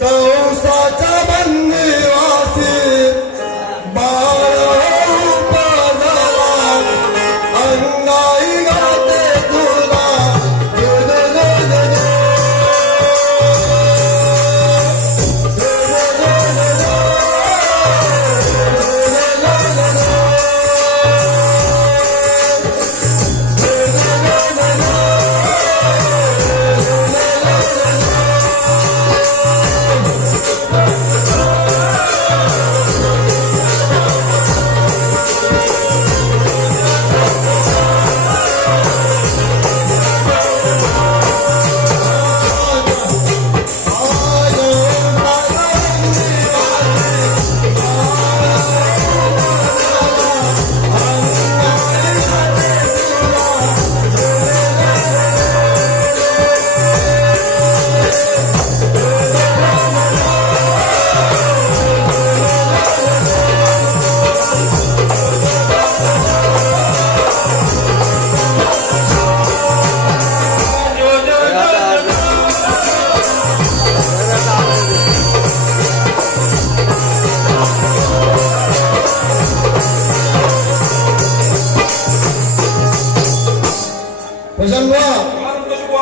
कंसाच्या बंदिवासी बाळ उपजला अंगाई गाते तुला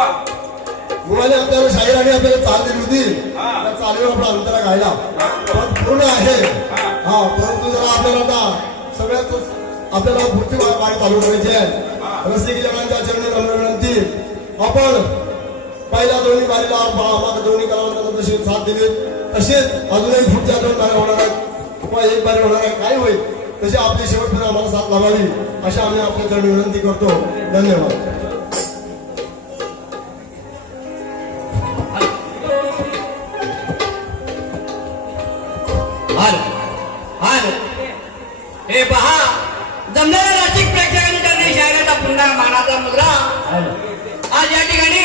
गुरुवाने आपल्याला शाहीर आणि आपल्याला चाल दिली होती त्या चालीवर आपला अंतरा गायला पण पूर्ण आहे हा परंतु जरा आपल्याला आता सगळ्यात आपल्याला पुढची वाट चालू करायची आहे रसिक जनांच्या चरणी नम्र विनंती आपण पहिल्या दोन्ही बारीला आम्हाला दोन्ही कलावंतांना तशी साथ दिली तसेच अजूनही पुढच्या दोन बारी होणार आहेत किंवा एक बारी होणार आहे काय होईल तशी आपली शेवटपर्यंत आम्हाला साथ लावावी अशी आम्ही आपल्या चरणी विनंती करतो धन्यवाद हे पहा जमणाऱ्या रसिक प्रेक्षकांनी शायराचा पुन्हा मानाचा मुद्रा आज या ठिकाणी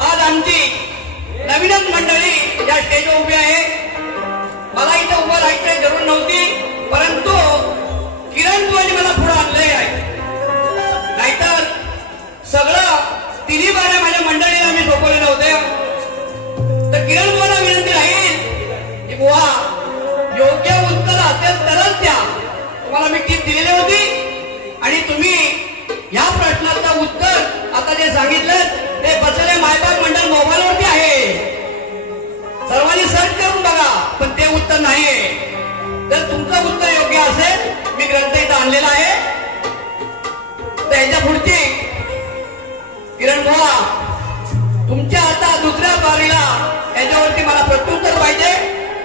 आज आमची नवीनच मंडळी या स्टेजवर उभी आहे मला इथे उभं राहायची जरूर नव्हती परंतु किरण बुवांनी मला पुढे आणले आहे नाहीतर सगळं तिन्ही बाऱ्या माझ्या मंडळीला मी झोपवले नव्हते तर किरण बुवांना विनंती राहील की बुवा योग्य उत्तर असेल तरच द्या तुम्हाला मी टीप दिलेली होती आणि तुम्ही या प्रश्नाचं उत्तर आता जे सांगितलं ते बसले मायबाप मंडळ मोबाईल वरती आहे सर्वांनी सर्च करून बघा पण ते उत्तर नाही जर तुमचं उत्तर योग्य असेल मी ग्रंथ इथं आणलेला आहे तर याच्या पुढची किरण बुवा तुमच्या आता दुसऱ्या बारीला याच्यावरती मला प्रत्युत्तर पाहिजे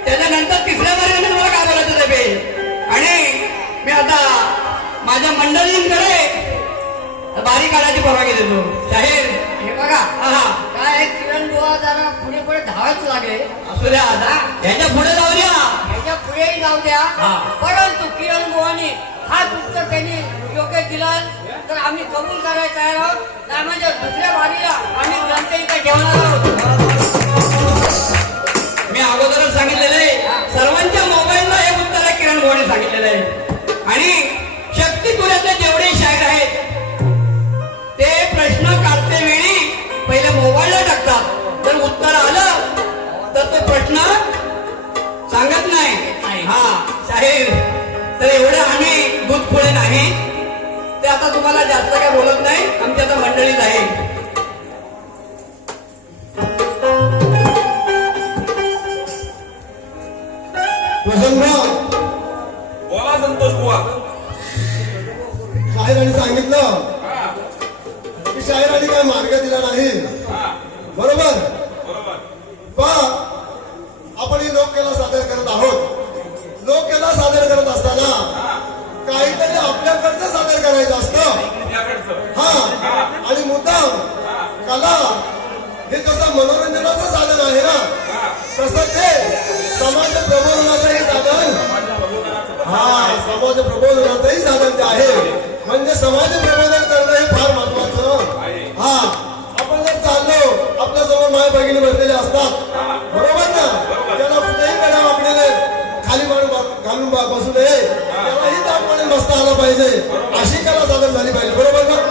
त्याच्यानंतर तिसऱ्या बारीला मी तुम्हाला काय बोलायचं ते आणि मी आता माझ्या मंडळींकडे बारी काढायची परवानगी देतो शाहीर हे बघा हा काय किरण बुवा जरा पुढे पुढे धावायच लागले असू द्या आता ह्याच्या पुढे जाऊ द्या ह्याच्या पुढेही जाऊ द्या हा. परंतु किरण बुवानी हाच उत्तर त्यांनी योग्य दिला तर आम्ही कबूल करायला तयार आहोत नाही म्हणजे दुसऱ्या बारीला आम्ही ग्रंथ इथे ठेवणार आहोत मी अगोदरच सांगितलेलं आहे सर्वांच्या मोबाईलला हे उत्तर आहे किरण बुवाने सांगितलेलं आहे आणि शक्तीपुरातले जेवढे शायर आहेत ते प्रश्न काढते वेळी पहिले मोबाईलला टाकतात जर उत्तर आलं तर तो प्रश्न सांगत नाही हा शाहीर तर एवढं आम्ही दूध पुढे नाही ते आता तुम्हाला जास्त काय बोलत नाही आमची आता मंडळीच आहे बोला संतोष बुवा शाहिरांनी सांगितलं की शाहिरांनी काय मार्ग दिला नाही बरोबर पण आपण ही लोककला सादर करत आहोत लोककला सादर करत असताना काहीतरी आपल्याकडचं सादर करायचं असतं हा आणि मुद्दाम कला हे कसं मनोरंजनाचं साधन आहे ना तसं ते समाज प्रबोधनाचंही साधन समाज प्रबोधनाचंही साधन ते आहे म्हणजे समाज प्रबोधन करणं हे फार महत्वाचं हा आपण जर चाललो आपल्या समोर माय भगिनी बसलेले असतात बरोबर ना त्याला कुठेही कडा वाकलेले खाली घालून बसू नये त्यालाही तापमाने बसता आला पाहिजे अशी कला सादर झाली पाहिजे बरोबर ना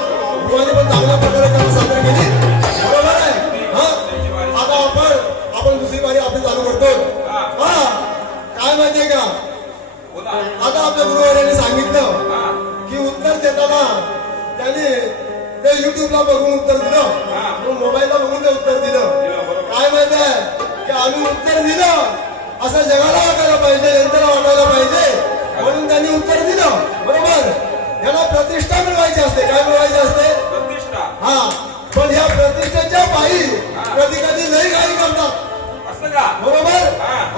गुरुवांनी पण चांगल्या प्रकारे कला सादर केली बरोबर आहे हा आता आपण युट्यूबला बघून उत्तर दिलं, मोबाईलला बघून ते उत्तर दिलं. काय माहित आहे की आम्ही उत्तर दिलं असं जगाला वाटायला पाहिजे, जनतेला वाटायला पाहिजे, म्हणून त्यांनी उत्तर दिलं. बरोबर. याला प्रतिष्ठा मिळवायची असते. काय मिळवायची असते? प्रतिष्ठा. हा. पण ह्या प्रतिष्ठेच्या पायी कधी कधी लई घाई करतात. असं का? बरोबर.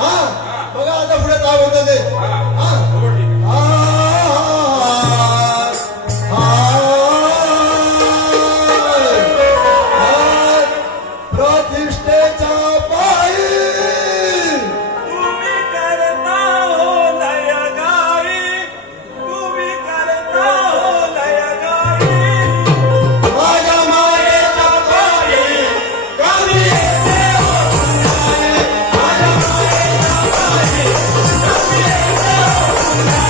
हा. बघा आता पुढे काय होतं ते. हा. बरोबर, ठीक आहे. प्रतिष्ठेच्या पायी तुम्ही करता हो लय गाई, तुम्ही करता हो लय गाई. माझ्या मायेच्या पायी कमी येते हो पुण्याई. माझ्या मायेच्या पायी कमी येते हो पुण्याई.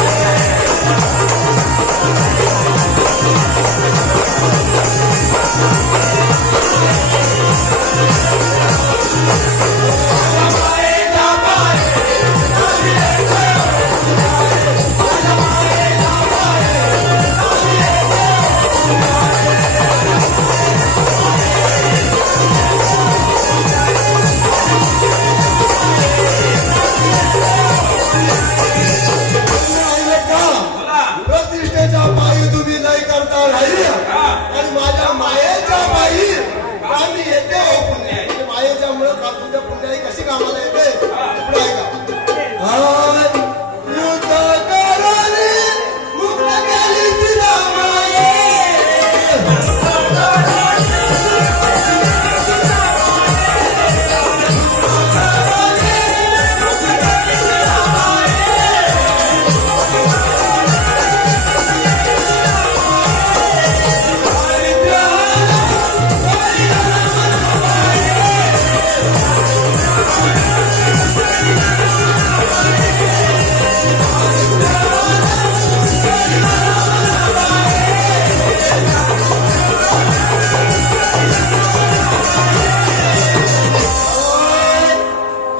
प्रतिष्ठेच्या पायी तुम्ही नाही करता नाही, आणि माझ्या मायेच्या पायी आम्ही येते हो पुण्य. मायेच्या मुळे तुमच्या पुण्याई कशी कामाला येते पुढे ऐका. युद्ध कराने मुक्त केली तिला माये.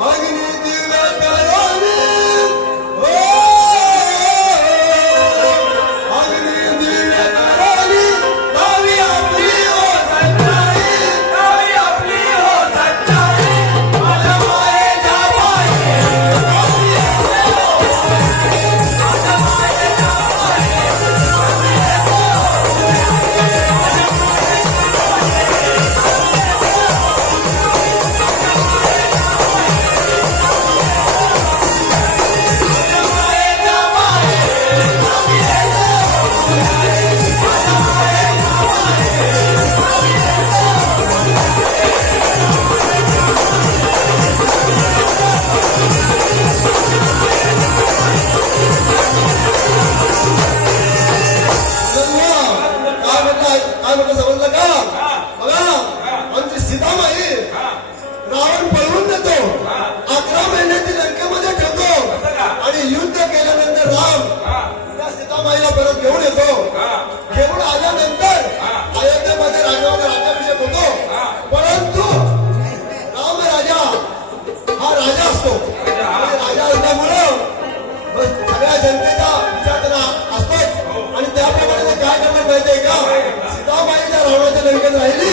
अग्नि दिव्य कराने, अग्नि दिव्य कराने दावी आपली हो सच्चाई, दावी आपली हो सच्चाई. माझ्या मायेच्या पायी कमी येते हो पुण्याई. माझ्या मायेच्या पायी कमी येते हो काय म्हटलं समजलं का? बघा, आमची सीतामाई रावण पळवून देतो, 11 महिने ती लंकेमध्ये ठेवतो, आणि युद्ध केल्यानंतर राम त्या सीतामाईला परत घेऊन येतो. घेऊन आल्यानंतर अयोध्येमध्ये राज्याभिषेक होतो. परंतु राम राजा हा राजा असतो, आणि राजा असल्यामुळं सगळ्या जनतेचा विचार त्यांना असतोच, आणि त्याप्रमाणे ते काय करणार माहितीये का? सीताबाई ज्या रावणाच्या लंकेत राहिली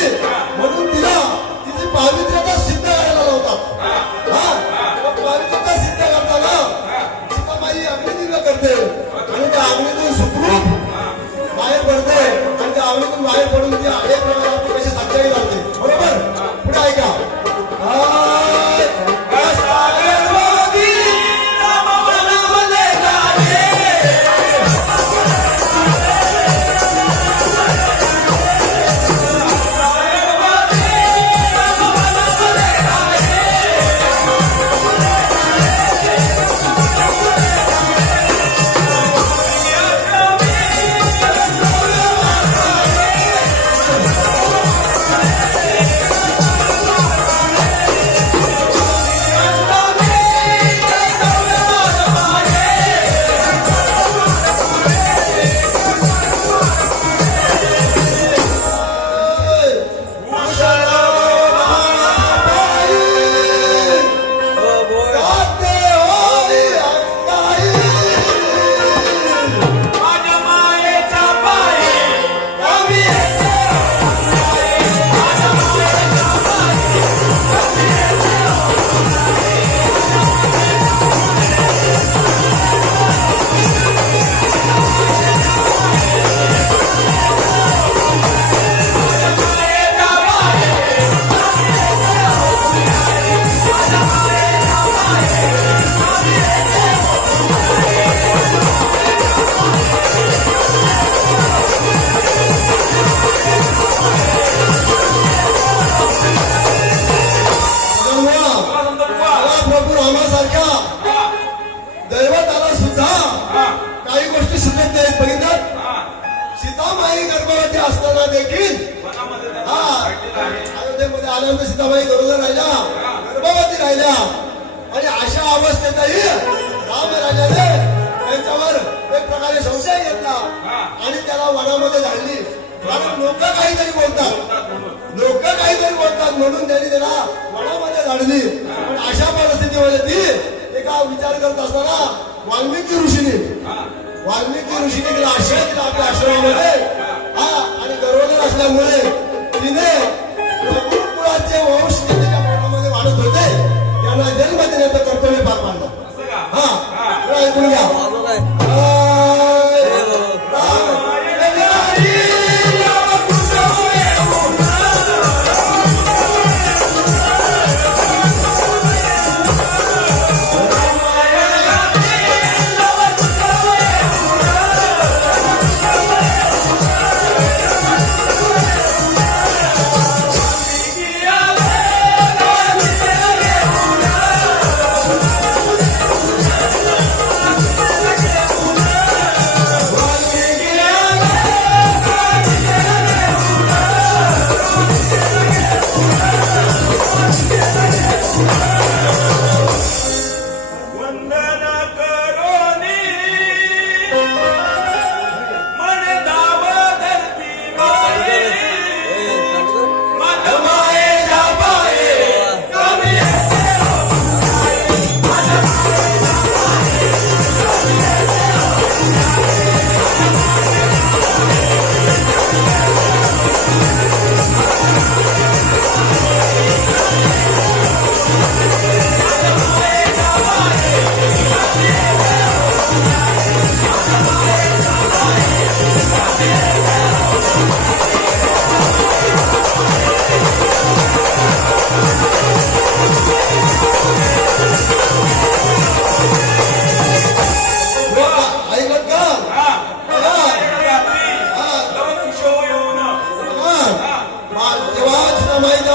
म्हणून तिला तिची पावित्र्यता सिद्ध करायला लावतात. हा. मग पावित्र्यता सिद्ध करताना सीताबाई अग्निदिव्य करते, आणि त्या अग्नीतून सुखरूप बाहेर पडते, आणि त्या अग्नीतून बाहेर पडून ती एक प्रकारे आपली कशी सच्चाई लावते. बरोबर. पुढे ऐका. प्रभू रामासारख्या दैवताला सुद्धा काही गोष्टी सुचत नाहीत. बघितलं, सीतामाई गर्भवती असताना देखील अयोध्येमध्ये आल्यानंतर सीतामाई गरोदर राहिल्या, गर्भवती राहिल्या आणि अशा अवस्थेतही रामराजाने त्यांच्यावर एक प्रकारे संशय घेतला आणि त्याला वनामध्ये धाडली. कारण लोक काहीतरी बोलतात म्हणून त्यांनी त्याला वनामध्ये धाडली. पण अशा परिस्थितीमध्ये ती एका विचार करत असताना वाल्मिकी ऋषीने तिला आश्रय दिला आपल्या आश्रमामध्ये. आणि गर्भवती असल्यामुळे तिने रघुकुळाचे वंश जे तिच्या पोटामध्ये वाढत होते त्यांना जन्म देण्याचं कर्तव्य पार पाडलं. ऐकून घ्या.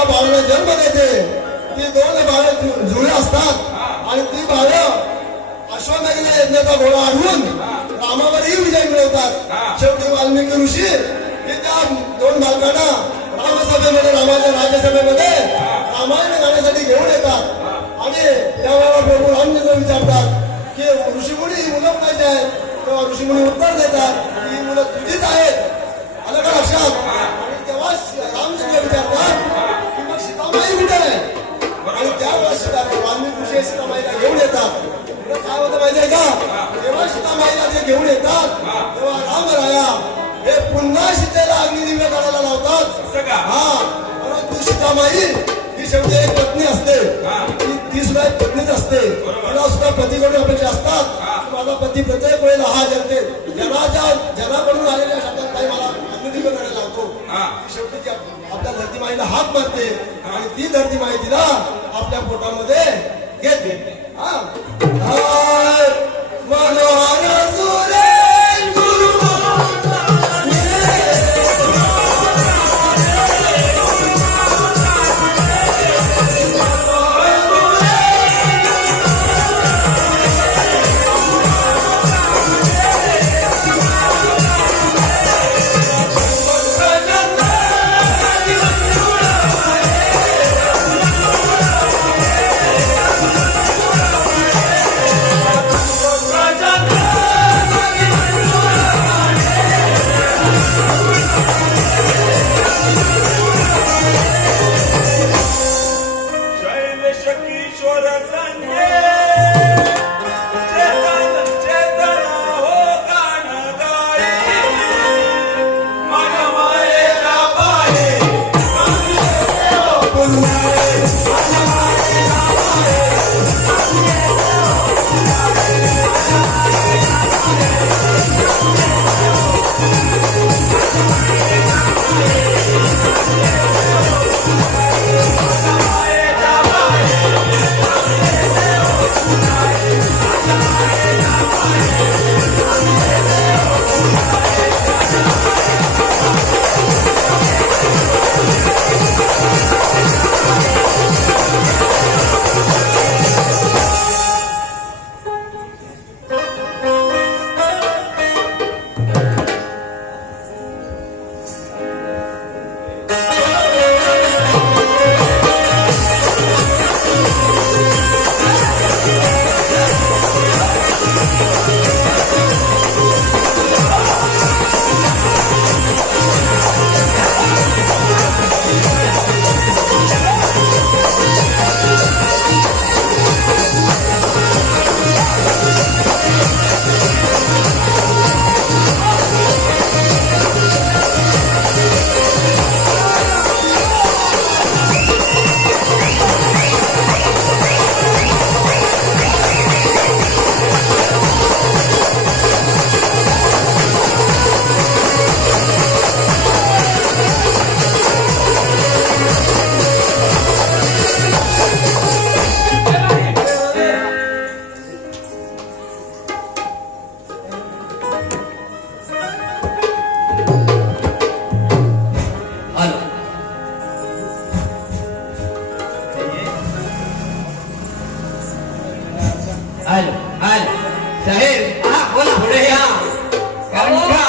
बाळाला जन्म देते. ती दोन बाळं जुळे असतात आणि ती बाळं अश्वमेघ यज्ञाचा घोडा अडवून रामावरही विजय मिळवतात. शेवटी वाल्मिकी ऋषी हे त्या दोन बालकांना रामसभेमध्ये, रामाच्या राज्यसभेमध्ये रामायण गाण्यासाठी घेऊन येतात आणि त्यावेळेला प्रभू रामचंद्र विचारतात की ऋषीमुनी ही मुलं कोणाची आहेत. तेव्हा ऋषीमुनी उत्तर देतात ही मुलं तुझीच आहेत. आलं का लक्षात. आणि तेव्हा रामचंद्र विचारतात की मग सीतामाई कुठे आहे. आणि त्यावेळेस वाल्मिकी ऋषी सीतामाईला घेऊन येतात. काय होतं माहितीये का, जेव्हा सीतामाईला ते घेऊन येतात तेव्हा रामराया हे पुन्हा सीतेला अग्निदिव्य करायला लावतात. परंतु सीतामाई ही शेवटी एक पत्नी असते. ती सुद्धा एक पत्नीच असते. तिला सुद्धा पतीकडून अपेक्षा असतात की माझा पती प्रत्येक वेळेला हा जनाकडून आलेल्या शब्दात काही मला अग्निदिव्य करायला लावतो. शेवटी आपल्या धरतीमाईला हाक मारते आणि ती धरतीमाई तिला आपल्या पोटामध्ये घेते. मनोहर सुरेश गुरु Bye. आलो आलो साहेब हा बोला पुढे या कारण का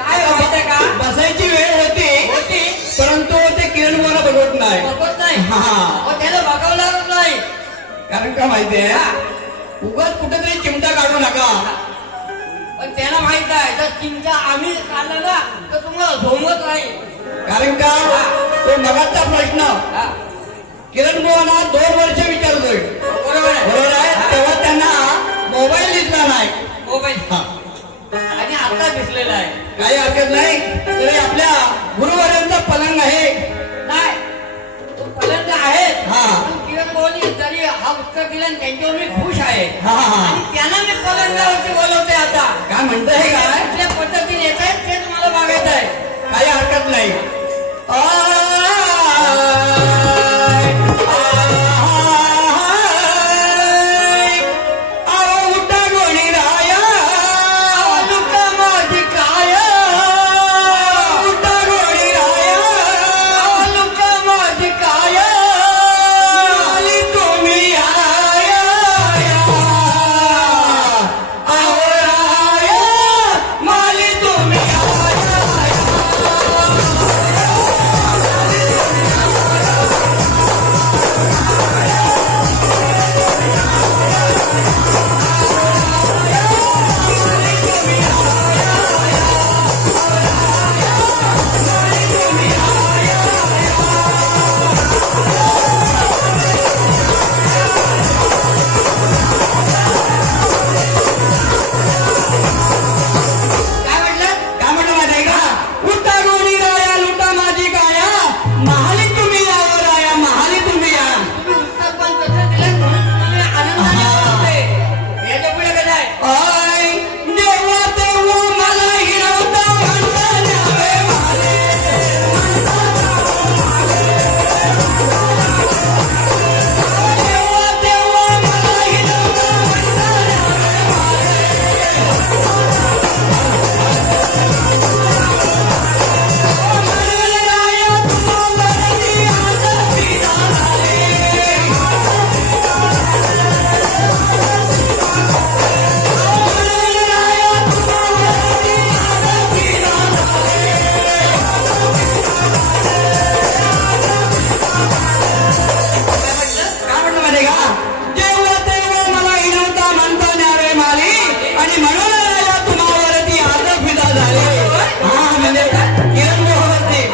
काय माहितीये का बसायची वेळ होती परंतु ते किरण मला बघत नाही बघत नाही हा त्याला बघवणारच नाही कारण का माहितीये उगाच कुठेतरी चिमटा काढू नका पण त्याला माहित आहे जर चिंता आम्ही काढलं ना तर तुम्हाला झोमत नाही कारण का तो मगाचा प्रश्न हा, किरण बुवांना 2 वर्ष विचारतोय बरोबर आहे बरोबर आहे तेव्हा त्यांना मोबाईल दिसला नाही मोबाईल हा आणि आता दिसलेला आहे काही हरकत नाही तरी आपल्या गुरुवारांचा पलंग आहे नाही तो पलंग आहे हा. पण किरण बोलली तरी हा उत्तर दिला आणि त्यांच्यावर मी खुश आहे हा आणि त्यांना मी पलंगावरती बोलवते आता काय म्हणताय काय कुठल्या पद्धतीने येत आहे ते तुम्हाला बघायचं आहे काही हरकत नाही आय, आओ उठा गोळी राया, लुका माझी काय उठा गोळी राया, लुका माझी काय आली तुम्ही आया, आओ राया, माली तुम्ही काय म्हटलं काय म्हणतो माहिती आहे का उठा गोळी राया लुटा माझी काया महाली तुम्ही यावं राया महाली तुम्ही या तुम्ही उत्तर पण कसं दिलं म्हणून तुम्ही आनंदाने बोलते याच्या पुढे कसं आहे आय देवा देवा मला हिरवता म्हणता न्यावे मारे देवा देवा मला हिरवता म्हणता न्यावे मारे राया तुम्हावरती आता पिता काय म्हणतो माहिती का जेव्हा तेव्हा मला हिरवता म्हणता न्यावे माली आणि म्हणून राजा तुम्हावरती आता फिदा झाले हा म्हणजे किरण मोहवरती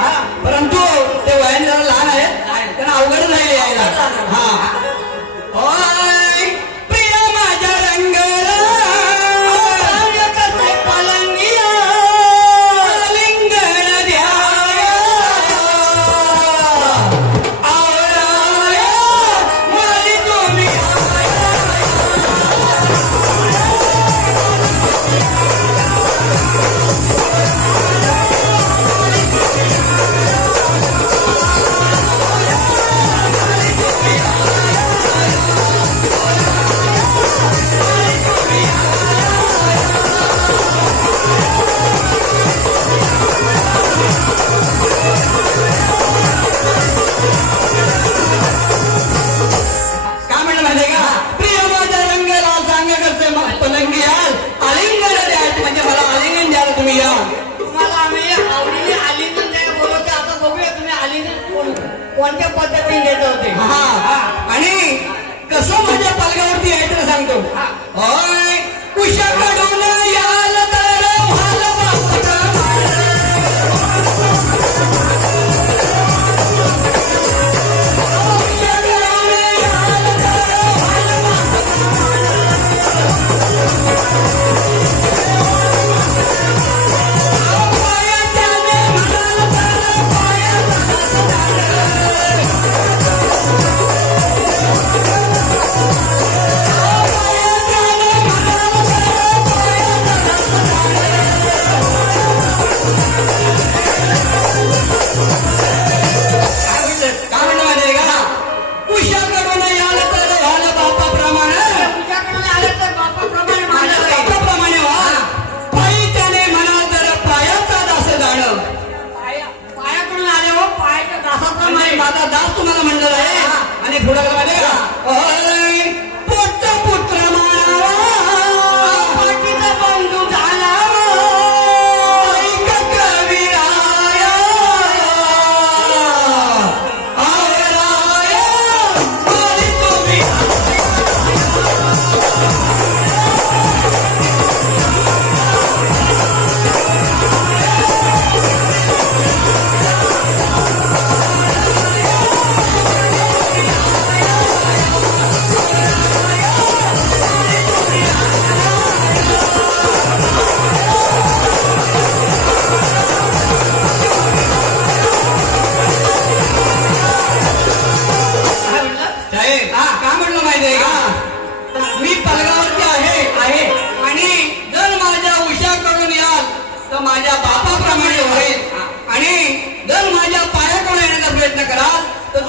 परंतु ते वयाने जरा लहान आहेत त्यांना अवघड नाही यायला हा ओय प्रिया माझ्या रंगला कसं पलंगिया लिंगण द्याया आवराया माली तुम्ही काय म्हणलं माहितीये का प्रिय माझ्या रंगाला सांग करते मग पलंगी याल आलिंगन द्यायचं म्हणजे मला आलिंगन द्याल तुम्ही या तुम्हाला आम्ही आवडीने आलिंगन द्यायला बोलवते आता बघूया तुम्ही आलिंगन कोणत्या पद्धतीने देत होते हा आणि कसं माझ्या पालगावरती यायचं सांगतो होय कुशाकडून याल तर व्हाल बापूचा कुशाकडून याल तर व्हाल पायाच्याने म्हणाल तर पायाचा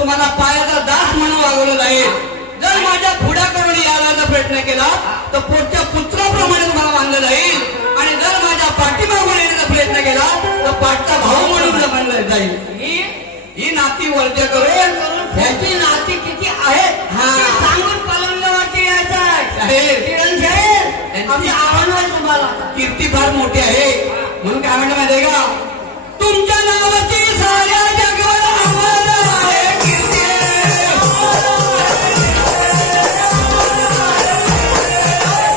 तुम्हाला पायाचा दास म्हणून वागवलं जाईल. जर माझ्या पुढ्याकडून यायचा प्रयत्न केला तर पोटच्या पुत्राप्रमाणे तुम्हाला मानलं जाईल. आणि जर माझ्या पाठीमागून येण्याचा प्रयत्न केला तर पाठचा भाऊ म्हणून मानलं जाईल. ही नाती वर्ज करून ह्याची नाती किती आहेत हा. ते सांगून पलंगावरती यायचं आहे. साहेब, किरण साहेब, आमचं आव्हान आहे तुम्हाला. कीर्ती फार मोठी आहे. म्हणून काय म्हणलं माहितीये का, तुमच्या नावाची साऱ्या जगावर आम्हाला आहे कीर्ती.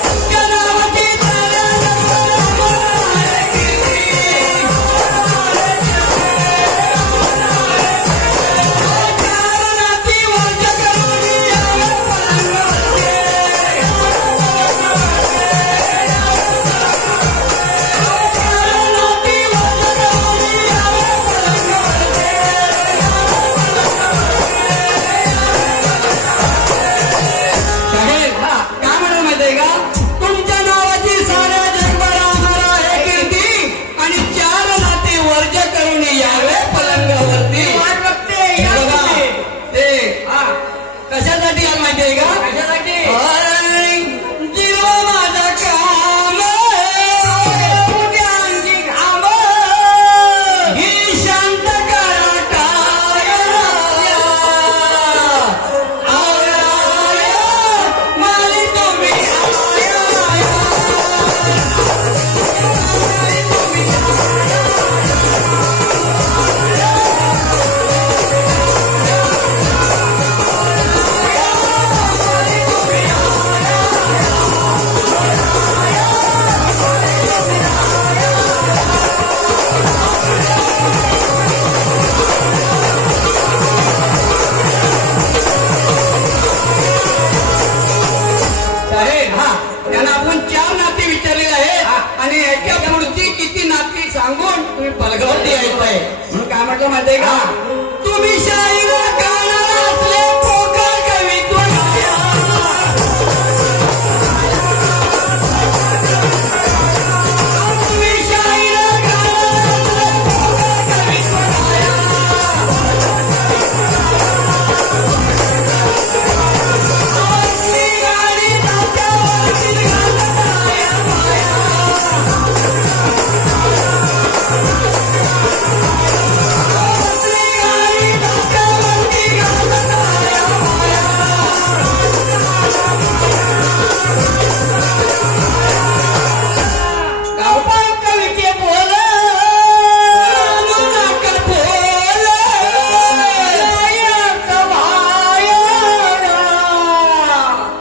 तुमच्या नावाची साऱ्या जगावर आम्हाला आहे कीर्ती. चार नाती वर्ज करून यावे पलंगावरती. साहेब, काय म्हणून माहितीये का, तुमच्या नावाची साऱ्या जगभर आम्हाला आहे कीर्ती. आणि चार नाते वर्ज करून यावे पलंगावरती. वाट बघते, या बघा, बघते. ते कशासाठी याल माहितीये का, कशासाठी? जीव माझं काम उद्यांची घाम ही शांत करा टाळ्या. आवराया माली तुम्ही आया. साहेब, त्यांना आपण चार नाती विचारलेली आहेत. आणि याच्या पुढची किती नाती सांगून तुम्ही पलगावरती यायचं आहे. म्हणून काय म्हटलं माहितीये का, तुम्ही शाहीर गाणारा असले पोकळ कवित्व गाया. तुम्ही शाहीर गाणारा असले पोकळ कवित्व गाया. आपली गाडी नात्यावरती घालत आया माया. आपली गाडी नात्यावरती घालत आया माया. गावपाल कविते बोल अनुनाकर बोल याचं भायरा.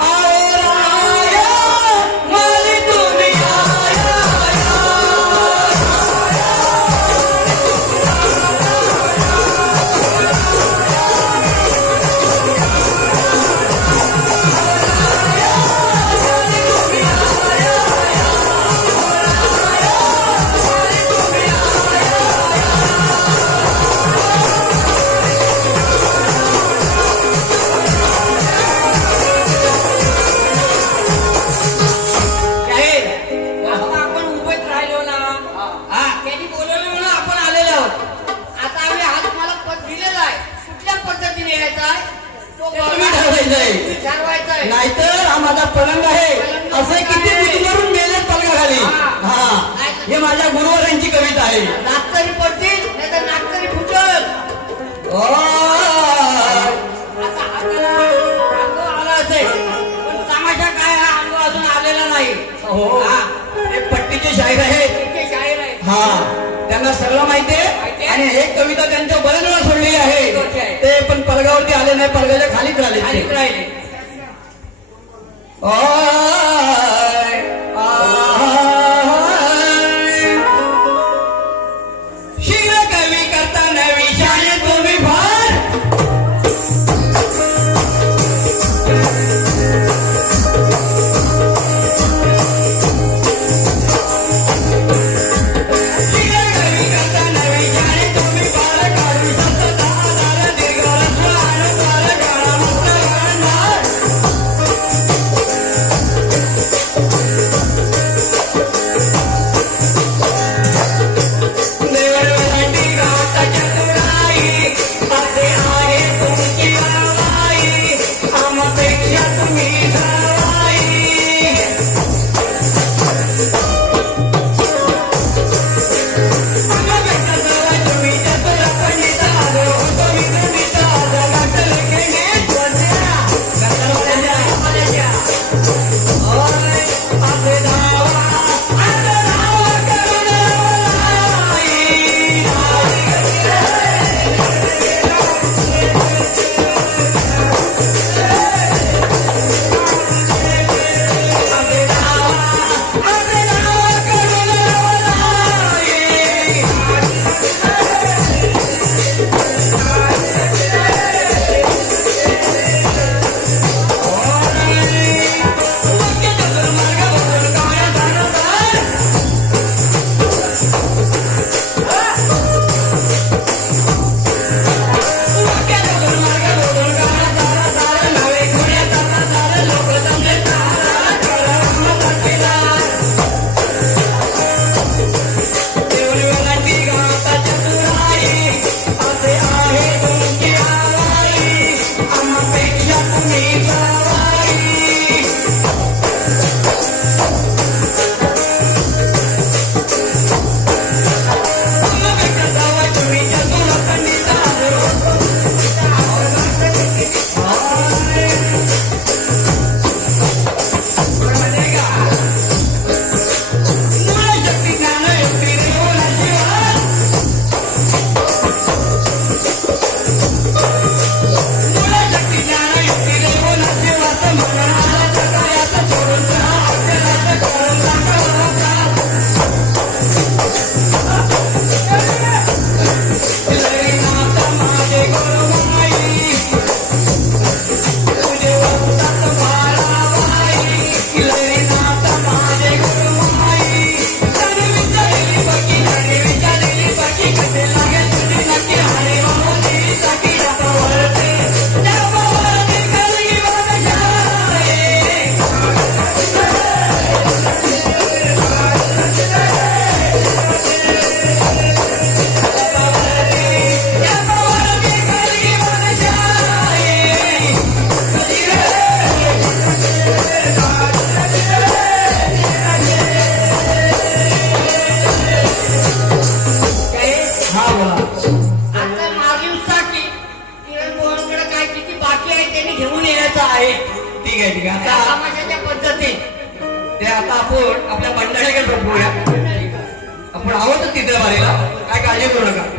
आवराया माली तुम्ही आया. साहेब, आता आपण उभेच राहिलो ना. त्यांनी बोलवलं म्हणून आपण आलेलो आहोत. आता आम्ही हा तुम्हाला पद दिलेला आहे. कुठल्या पद्धतीने यायचा आहे तो तुम्ही ठरवायचंय. ठरवायचा आहे. नाहीतर हा माझा पलंग आहे असं किती बुजवरून मेले पलंगाखाली. हा, हे माझ्या गुरुवारांची कविता आहे. नागतरी पडतील नाही तर नागतरी फुटल. आता हाताला अनुभव आला असेल पण तमाशा काय हा अनुभव अजून आलेला नाही. हो, हे पट्टीचे शाहीर आहेत. इथे शाहीर आहे. हा, त्यांना सगळं माहिती आहे. माहिती आहे. आणि एक कविता त्यांच्या बरेच वेळा सोडलेली आहे. सोडली आहे. ते पण पलगावरती आले नाही, पलगाच्या खालीच राहिले खाली ते. राहिले. I, I. शिर कवी करताना विषय तुम्ही फार. शिर कवी करताना विषय तुम्ही फार. काढू शकता आधार दीर्घ रस्व आणि द्वार काळा मुक्त गांधार. आता तमाशाच्या पद्धती ते आता आपण आपल्या मंडळीकडे झोपूया. आपण आहोतच तिथे बारीला, काय काळजी करू नका.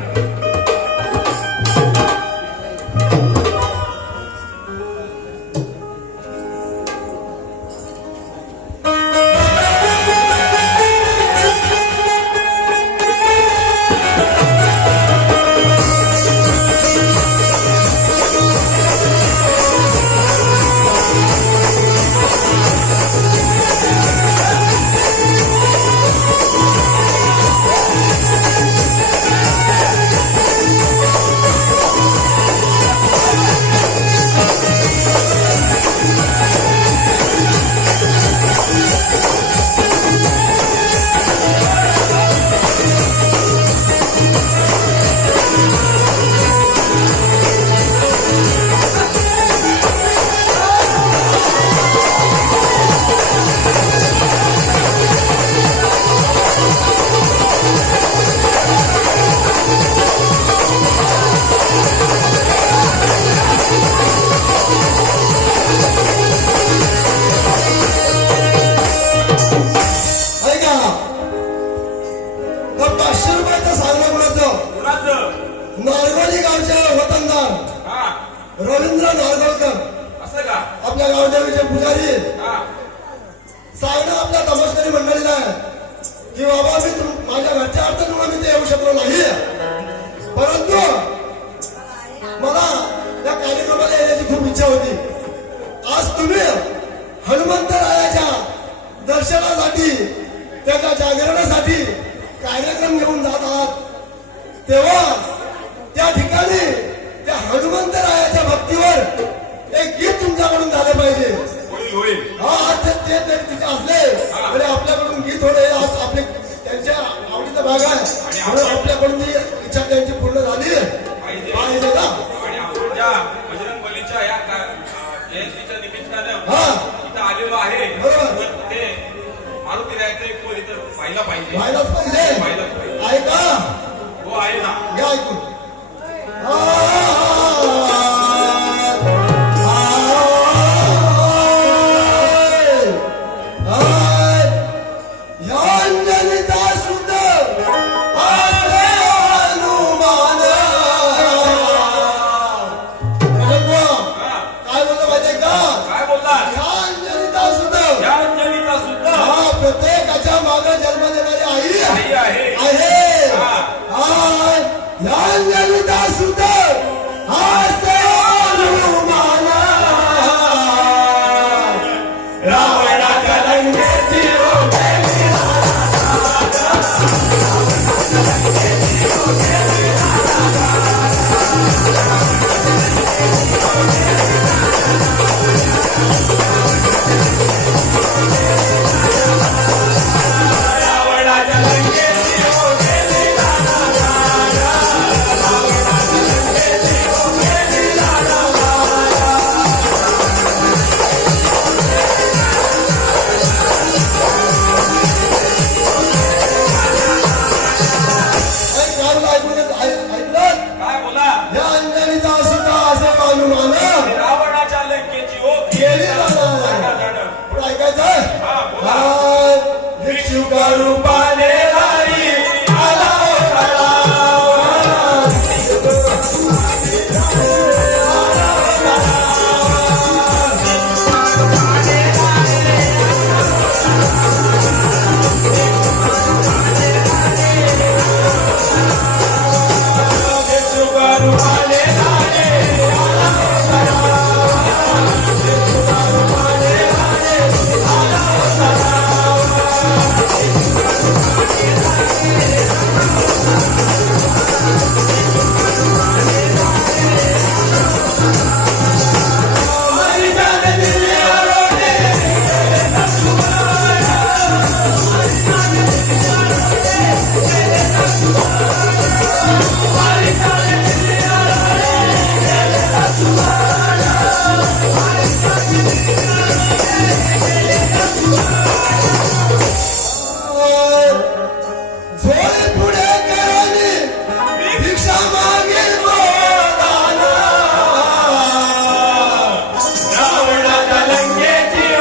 ऐका, तर 500 रुपयाचं सांगणं कुणाचं? कुणाचं? नारगोली गावचे वतनदार हा रवींद्र नारगोलकर, असं का? आपल्या गावदेवीचे पुजारी. हा सांगणं आपल्या तमाशकरी मंडळीला आहे की बाबा मी माझ्या घरच्या अडचणीमुळे मी ते येऊ शकलो नाही, परंतु मला या कार्यक्रमाला येण्याची खूप इच्छा होती. आज तुम्ही हनुमंतरायाच्या दर्शनासाठी, त्याच्या जागरणासाठी कार्यक्रम घेऊन जात आहात, तेव्हा त्या ठिकाणी त्या हनुमंतरायाच्या भक्तीवर एक गीत तुमच्याकडून झालं पाहिजे. होईल होईल. हा ते जरी तिथे असले तरी आपल्याकडून गीत होणे आज आपले त्यांच्या आवडीचा भाग आहे, म्हणून आपल्याकडून ती इच्छा त्यांची पूर्ण झाली पाहिजे का? आणि आपण ज्या बजरंग बलीच्या या जयंतीच्या निमित्तानं हा इथं आलेलो आहे, बरोबर. तर ते मारुती रायाचं एक पोर इथं पाहिला पाहिजे. व्हायलाच पाहिजे. पाहिलंच पाहिजे. आहे का? हो आहे ना. घ्या ऐकून. काय बोललं माहितीये का? काय बोलतात? या अंजनीचा सुद्धा या अंजलीचा सुद्धा हा प्रत्येकाच्या मागे जन्म देणारी आई आई आहे. आहे. हा. हा, या अंजनीचा सुद्धा हास्य हनुमान रावणाच्या लंकेची रावणाच्या लंकेची ऐकलं? काय बोला? या अंजनीचा सुद्धा असे हनुमान रावणाच्या लंकेची ओ गेली जाणार. पुढे ऐकायचं? हा बोला. हा, भिक्षुक रूपाने राई आला होता. भिक्षुक रूपाने झोळे पुढे करानी भिक्षा मागे मोदाना. रावणाच्या लंकेची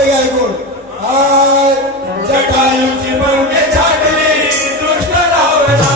पुढे घ्या ऐकून हाय जटायूची पंखे छाटली दृष्ट रावला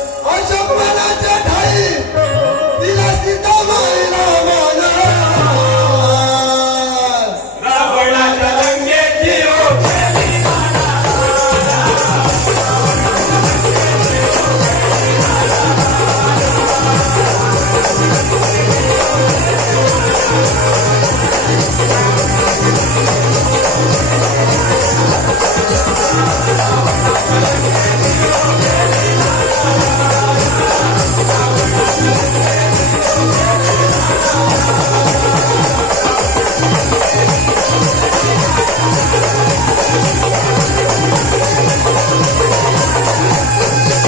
अशोकवनाच्या ठाई तिला सीतामाईला मान रावणाच्या लंकेची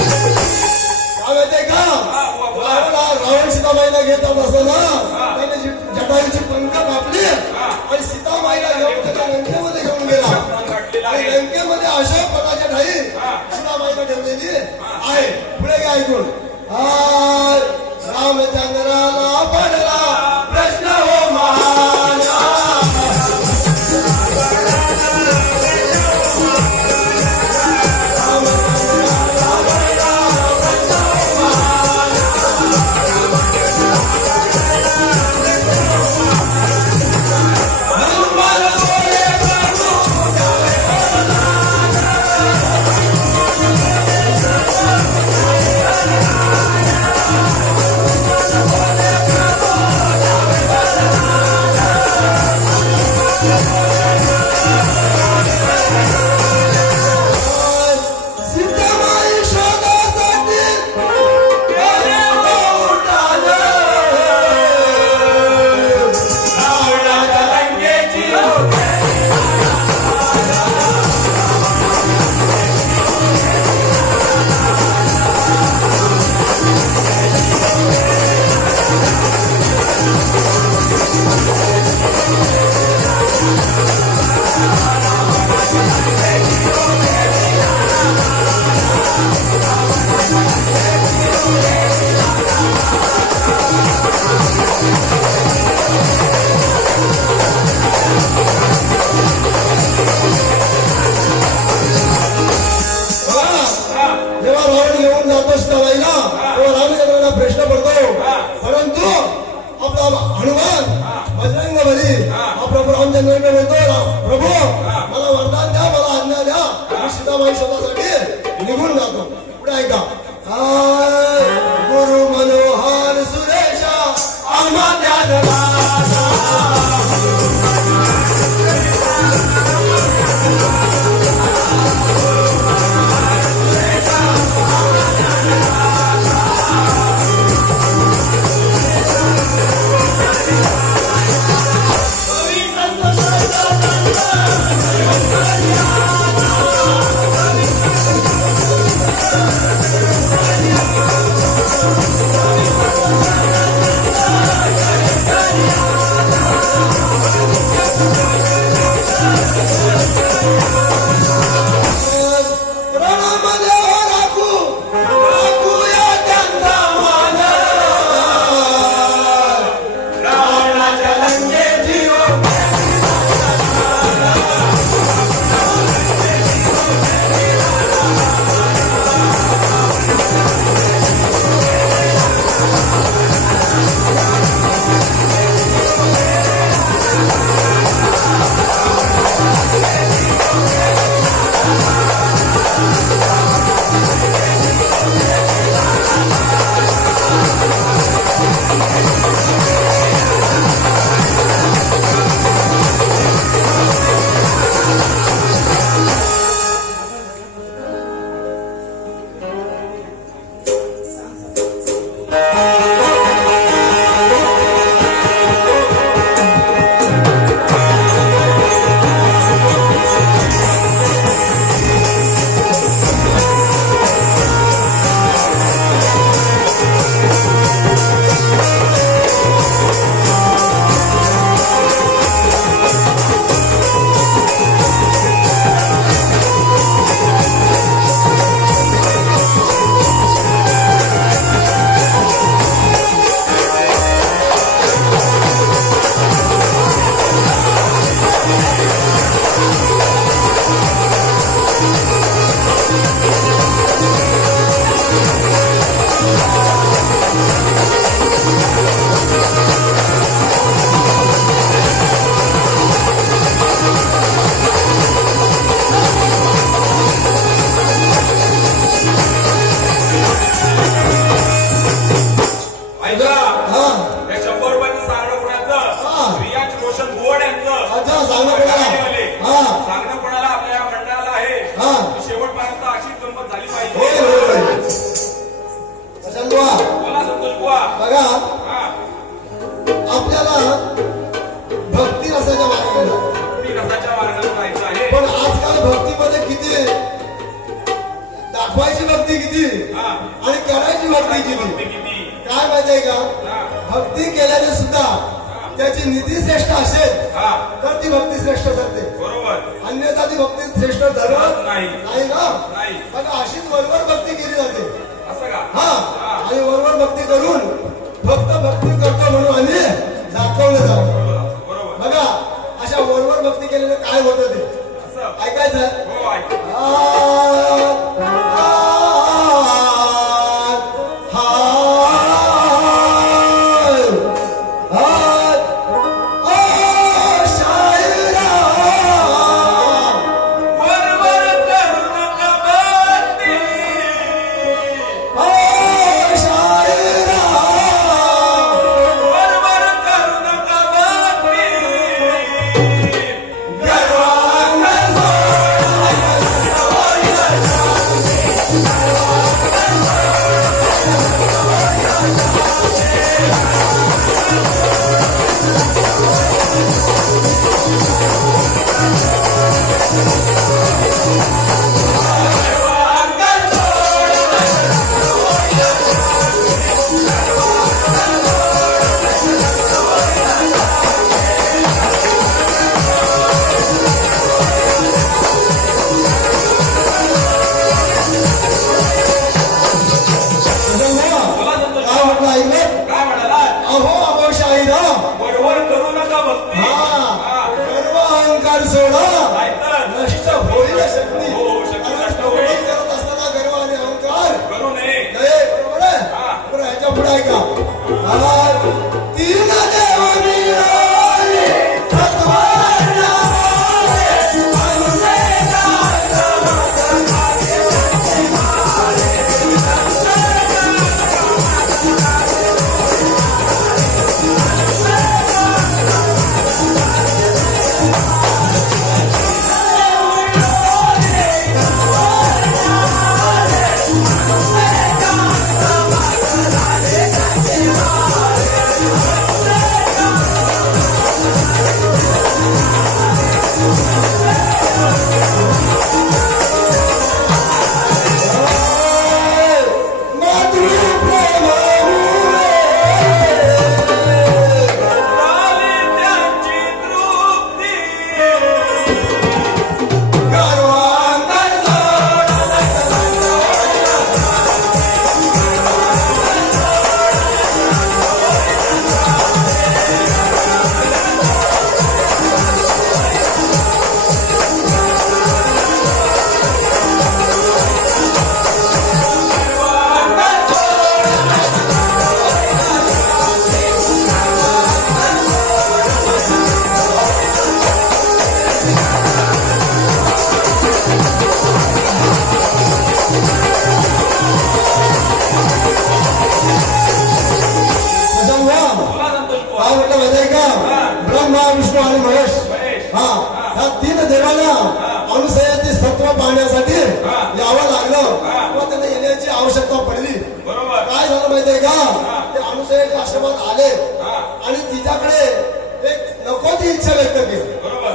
काय माहितीये का रावण सीतामाईला घेतात असताना त्याने जटायूची पंख कापली आणि सीतामाईला घेऊन त्याच्या लंकेमध्ये घेऊन गेला आणि लंकेमध्ये अशोक पदाच्या ठाई सीतामाईला ठेवलेली आहे पुढे घ्या ऐकून हाय रामचंद्राला पडला प्रश्न हो महान सीतामाई शोधासाठी रावणाच्या लंकेची जेव्हा रावण घेऊन जातो सीताबाईला तेव्हा रामचंद्राला प्रश्न पडतो परंतु आपला हनुमान बजरंग बली हा प्रभू रामचंद्राने बोलतो प्रभू मला वरदान द्या मला आज्ञा द्या मी सीताबाई शोधासाठी निघून जातो पुढे ऐका हाय गुरु मनोहर सुरेशा आम्हा सांगणं गाडीवाले. कोणाला? हा सांगणं कोणाला आपल्या या मंडळाला आहे हा. की शेवटपर्यंत अशीच गंमत झाली होय पाहिजे. होय होय. प्रशांत बुवा, बोला संतोष बुवा. बघा हा. आपल्याला भक्ती रसाच्या मार्गाने जायचं. भक्ती रसाच्या मार्गाने जायचं आहे. पण आजकाल भक्तीमध्ये किती दाखवायची भक्ती किती हा. आणि करायची भक्ती भक्ती किती किती? काय माहितीये का? हा. भक्ती केल्याने सुद्धा त्याची नीती श्रेष्ठ असेल हा. तर ती भक्ती श्रेष्ठ ठरते. बरोबर. अन्यथा ती भक्ती श्रेष्ठ धरत नाही. नाही ना. नाही. पण अशीच वरवर भक्ती केली जाते. असं का? हा आणि वरवर भक्ती करून फक्त भक्ती करतो म्हणून आम्ही दाखवलं जातो. बरोबर. बघा अशा वरवर भक्ती केल्याने काय होतं ते असं. ऐकायचं. हो ऐक. वरवर करू नका भक्ती. वरवर करू नका भक्ती. बोला संतोष काय बुवा. म्हटलं ऐकलं? काय म्हणाला? अहो अमोशाही राम वरवर करू नका भक्ती. हा हा. गर्व अहंकार सोडा नाहीतर नष्ट होईल शक्ती. हो, शक्ती कारण नष्ट होईल. प्रबोधन करत असताना गर्व आणि अहंकार करू नये. नाही, बरोबर आहे? हा. बरं, ह्याच्या पुढे ऐका. तीन देव मिळाले, सत्वर नावाने, मातृ प्रेमामुळे झाली त्यांची तृप्ती. गर्व अहंकार सोडा. प्रशांत बुवा, बोला संतोष बुवा. काय म्हटलं माहिती आहे का? ब्रह्मा विष्णू आणि महेश महेश. हा ह्या तीन देवांना अनुसयाचे सत्व पाहण्यासाठी यावं लागलं किंवा त्यांना येण्याची आवश्यकता पडली. बरोबर. काय झालं माहितीये का? ते अनुसयाच्या आश्रमात आले हा. आणि तिच्याकडे एक नको ती इच्छा व्यक्त केली. बरोबर.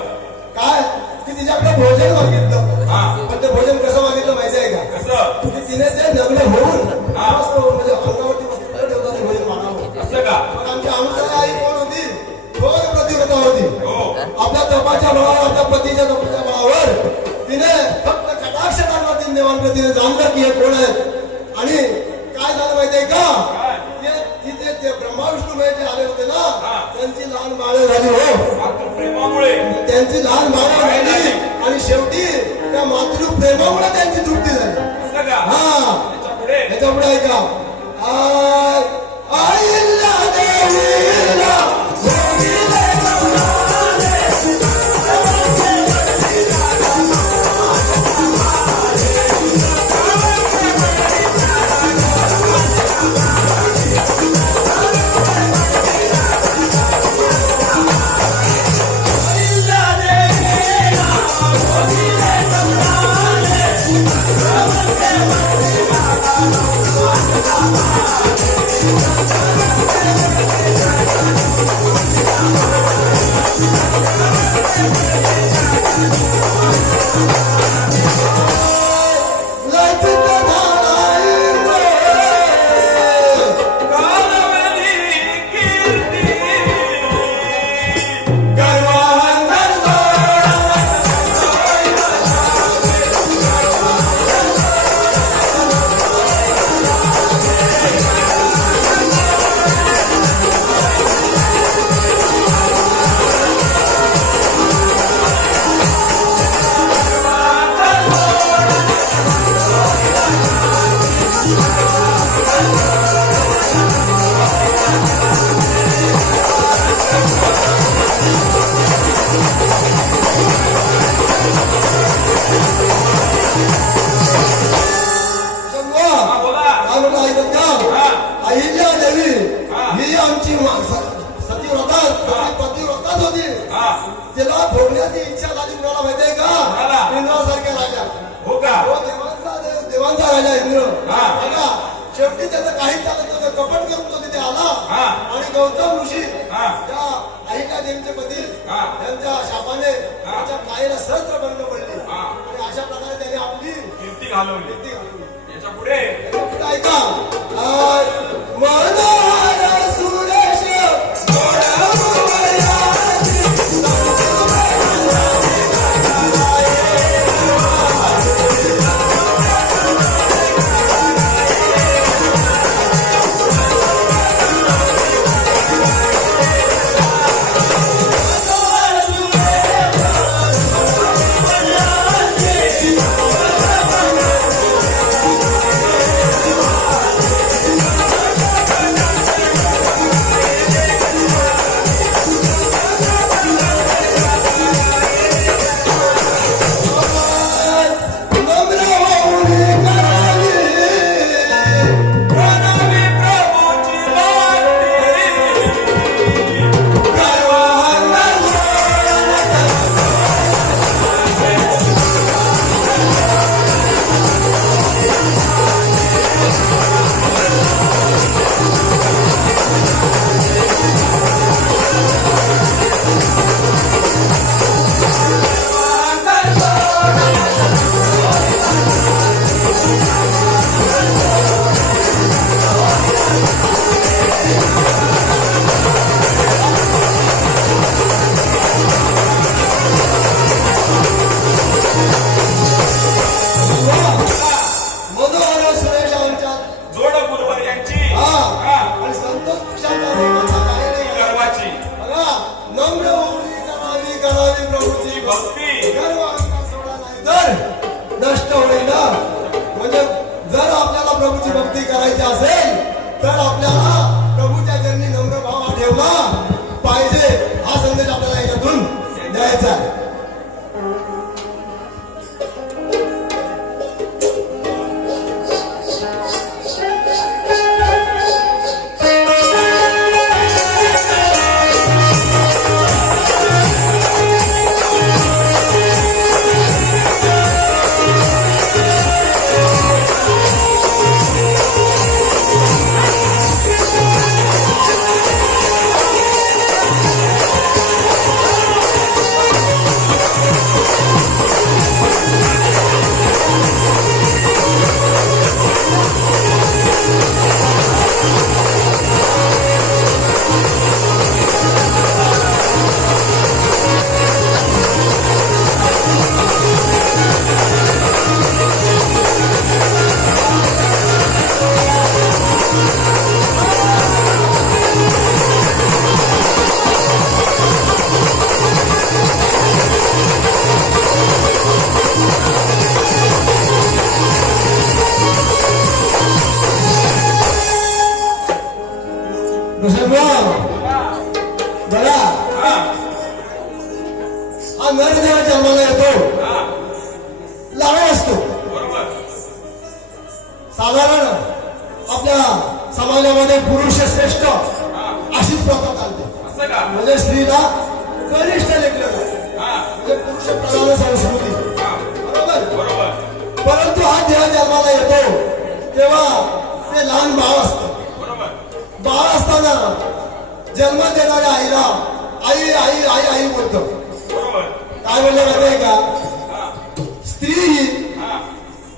काय की तिच्याकडे भोजन मागितलं. हा. पण ते भोजन कसं मागितलं माहिती आहे का? कसं? की तिने ते नग्न होऊन हा. मस्त म्हणजे अंगावरती वस्त्र ठेवता ते भोजन मागावं. असं का? पण आमची अनुसया आई कोण होती? थोर प्रतिव्रता होती. हो. आपल्या तपाच्या बळावर, आपल्या पतीच्या तपाच्या बळावर तिने फक्त कटाक्ष टाकला. तीन देवांकडे तिने जाणलं की हे कोण आहेत. आणि काय झालं माहितीये का? काय? तिथे ते ब्रह्मा विष्णू महेश जे आले होते ना, हा. त्यांची लहान बाळं झाली हो. मातृप्रेमामुळे. त्यांची लहान बाळं झाली आणि शेवटी त्या मातृप्रेमामुळे त्यांची तृप्ती झाली. असं का? हा त्याच्या पुढे. ह्याच्या पुढे ऐका. आईला देवीला देवीला देवीला गालवली कीर्ती गर्वांगण शंभू, बोला काय म्हणलं ऐकत का? अहिल्या देवी ही आमची सतीव्रता पतिव्रताच होती. तिला भोगण्याची इच्छा झाली कुणाला माहितीये कोणाला? का? इंद्रासारख्या राजा. हो का तो देवांचा राजा इंद्र. हा. बघा, शेवटी त्याचं काहीच चालत नव्हतं. कपट करून तो तिथे आला हा. आणि गौतम ऋषी हा. त्या अहिल्या देवीचे पती हा. त्यांच्या शापाने त्यांच्या पायाला सहस्त्र बंद पडले हा. आणि अशा प्रकारे त्याने आपली कीर्ती घालवली कीर्ती घालवली. याच्या पुढे ऐका मनोहर सुरेश प्रणामी प्रभूची मनोहर सुरेश आमच्या जोड गुरुवर यांची आणि संतोष प्रशांत काही नाही गर्वाची बघा नम्र होऊन करावी प्रभूची भक्ती गर्व अंगात सोडा नाही तर नष्ट होईल ना. म्हणजे जर आपल्याला प्रभूची भक्ती करायची असेल तर आपल्याला प्रभूच्या चरणी नम्र भाव हा ठेवला पाहिजे. हा संदेश आपल्याला याच्यातून द्यायचा आहे. बघा हा नर जेव्हा जन्माला येतो लहान असतो. बरोबर साधारण आपल्या समाजामध्ये पुरुष श्रेष्ठ अशीच प्रथा चालते. असं का म्हणजे स्त्रीला कनिष्ठ लेखलं जातं. म्हणजे पुरुष प्रधान संस्कृती. बरोबर. बरोबर परंतु हा जेव्हा जन्माला येतो तेव्हा ते लहान बाळ असतं. बरोबर बाळ असताना जन्म देणाऱ्या आईला आई आई आई आई बोलतो. बरोबर काय म्हणलं माहिती आहे का? हा, स्त्री ही हा.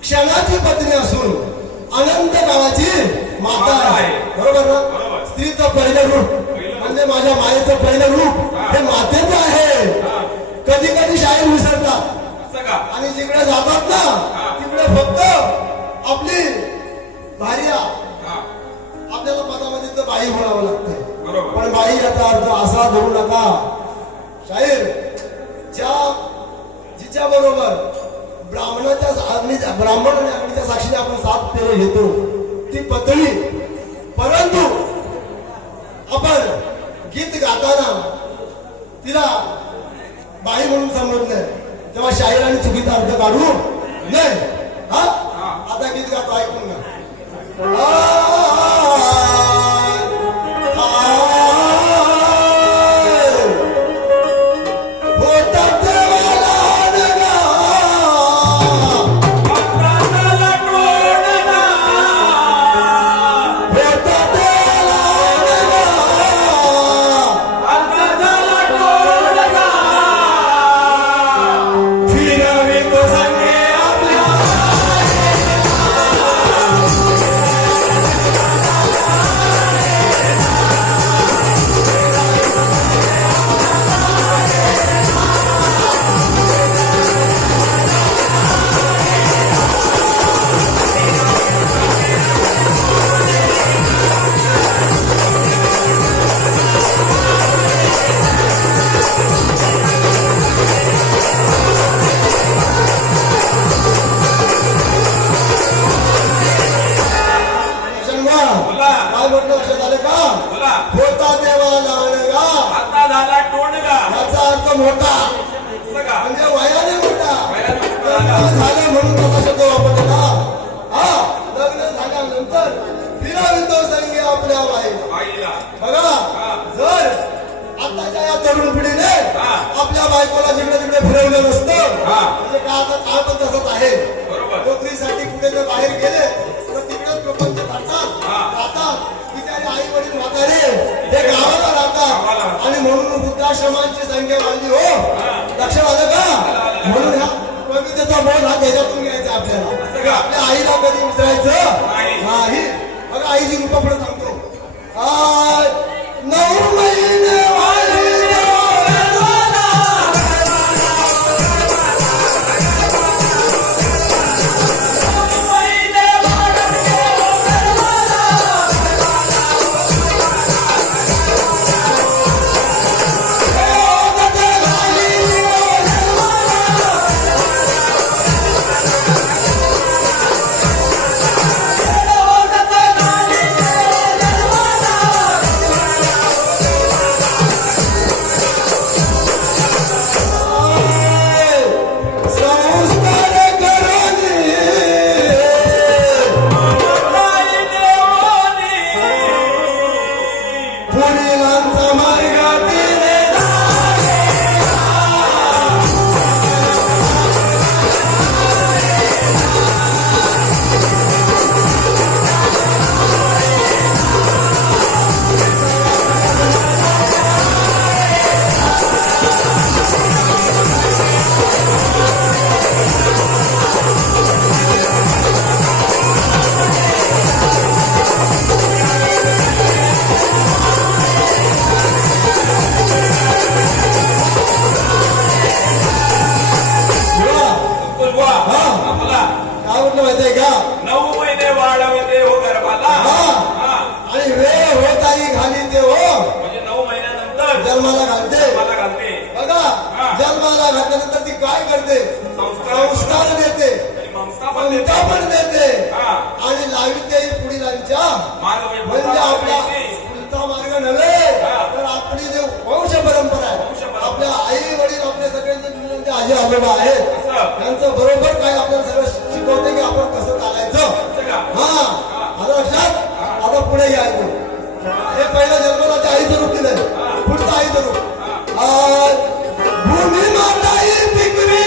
क्षणाची पत्नी असून अनंत काळाची माता आहे. बरोबर ना? बरोबर. स्त्रीचं पहिलं रूप म्हणजे माझ्या मायेचं पहिलं रूप हे मातेचं आहे. कधी कधी शाहीर विसरतात असं का? आणि जिकडे जातात ना तिकडे फक्त आपली भार्या हा, आपल्याला पदामध्ये तर बाई म्हणावं लागतंय. बरोबर. पण बाई याचा अर्थ असा धरू नका. शाहीर जिच्या बरोबर ब्राह्मण आणि अग्नीच्या साक्षीने आपण 7 फेरे घेतो ती पत्नी. परंतु आपण गीत गाताना तिला बाई म्हणून समजलंय तेव्हा शाहिराने चुकीचा अर्थ काढू नये. हा आता गीत गातो ऐकून घ्या. काय म्हटलं लक्षात आलं का? बोला. होता देवा लांडगा आता झाला टोणगा. याचा अर्थ मोठा असं का? म्हणजे वयाने मोठा. वयाने मोठा लग्न झालं म्हणून तसा शब्द वापरला. हा लग्न झाल्यानंतर फिरवितो संगी आपल्या बाईला. आईला. बघा जर आताच्या या तरुण पिढीने आपल्या बायकोला जिकडे तिकडे फिरवलं नसतं म्हणजे का आता काळ पण तसंच आहे. बरोबर. नोकरीसाठी कुठे जर बाहेर गेले तर तिकडेच प्रपंच करतात राहतात. बिचारे आई वडील म्हातारे हे गावाला राहतात आणि म्हणून वृद्धाश्रमांची संख्या वाढली. हो लक्षात आलं का? म्हणून ह्या कवितेचा बोध हा त्याच्यातून घ्यायचा आपल्याला. आपल्या आईला कधी विसरायचं नाही. बघा आईची रूप पुढे सांगतो. 9 महिने वाढली माहितीये का? 9 महिने वाढवते हो गर्भाला. आणि वेळ होत आई घाली ते हो म्हणजे 9 महिन्यानंतर जन्माला घालते. मला घालते. बघा जन्माला घातल्यानंतर ती काय करते? संस्कार देते, ममता ममता पण देते हा. आणि लाविते पुढीलांच्या मार्ग म्हणजे आपला पुढचा मार्ग नव्हे तर आपली जे वंश परंपरा आहे आपल्या आई वडील आपले सगळे जे आजी आजोबा आहेत त्यांचं बरोबर काय आपल्याला सगळं शिकवते की आपण कसं चालायचं. हा आता लक्षात. आता पुढे यायचं हे पहिलं जन्माला त्या आईचं रूप दिलंय. पुढचं आईचं रूप भूमी माता ही पिकवी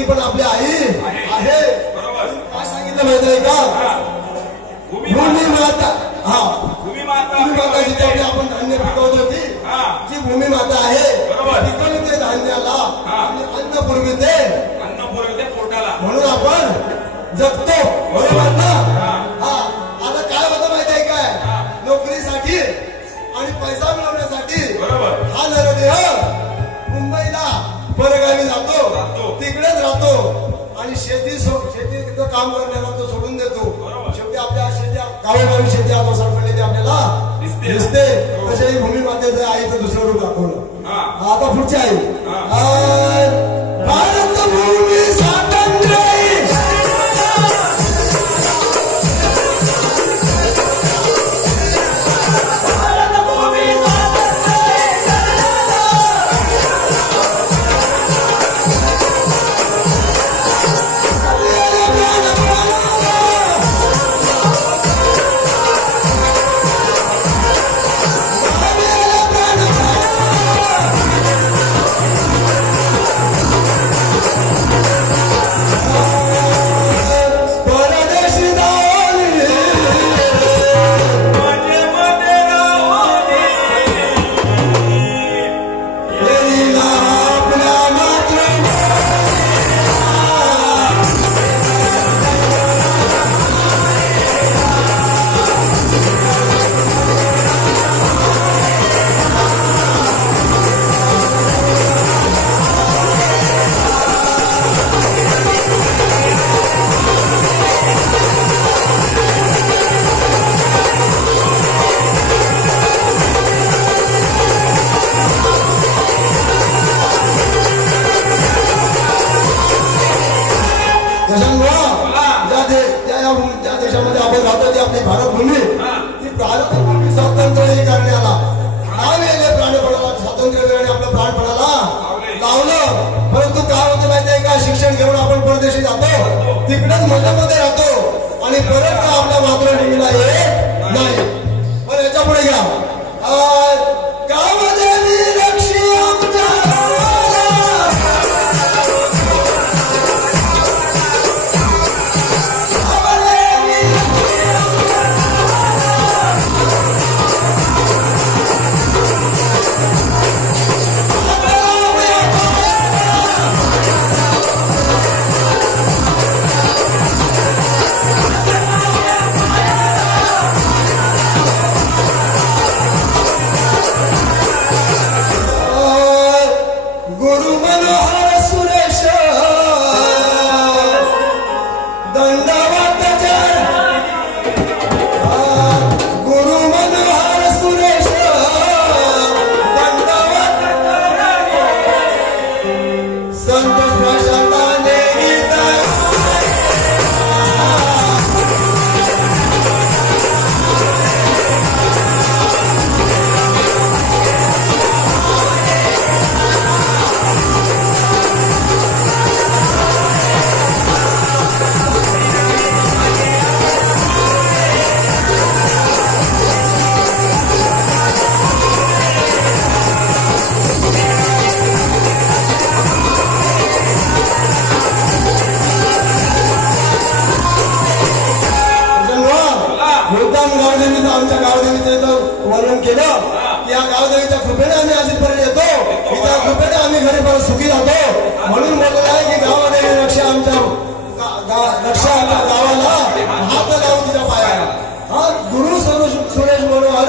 ती पण आपली आई आहे. बरोबर. काय सांगितलं माहिती आहे का? हा. भूमी भूमी माता. माता. हा, भूमी माता. भूमी माता जिथे आपली आपण धान्य पिकवत होती हा. ती भूमी माता आहे. बरोबर. पिकवते धान्याला हा. आणि अन्न पुरविते, अन्न पुरवते पोटाला. म्हणून आपण जगतो. बरोबर ना? हा. हा. आता काय होतं माहिती आहे काय? नोकरीसाठी आणि पैसा मिळवण्यासाठी बरोबर. हा नरदेह मुंबईला परगावी जातो. जातो, तिकडेच राहतो आणि शेतीचं काम करण्याला तो सोडून देतो. बरोबर. शेवटी आपल्या गावोगावी शेती आता पडलेली आपल्याला दिसते. दिसते. हो. तसे भूमी मातेचं आईचं दुसरं रूप दाखवलं. हा. आता पुढची आई. हा. भारत भूमी स्वातंत्र्य परदेशी जाऊन माझे मध्ये राहोनी. येईला आपल्या ज्या देशामध्ये आपण राहतो ती आपली भारतभूमी. ती भारतभूमी स्वातंत्र्य करण्याला नाव येणे प्राणपणाला स्वातंत्र्य मिळाले आपल्या प्राणपणाला लावलं. परंतु काय होतं माहिती आहे का? शिक्षण घेऊन आपण परदेशी जातो, तिकडेच मध्ये राहतो आणि परत का आपल्या मातृभूमीला येत नाही. पण याच्या पुढे घ्या. गावामध्ये मी रक्षी आमच्या गुरु मनोहर सुरेश दंडवत गुरु मनोहर सुरेश दंडवत संतोष प्रशांताने गीत मुद्दाम गावदेवीचं आमच्या गावदेवीचं वर्णन केलं की या गावदेवीच्या कृपेने आम्ही अजितपर्यंत येतो, तिच्या कृपेने आम्ही घरी परत सुखी राहतो. म्हणून बोललेलं आहे की गावाने रक्षा आमच्या रक्षा आमच्या गावाला हात लावून तिच्या पायाला. हा गुरु सुरेश मनोहर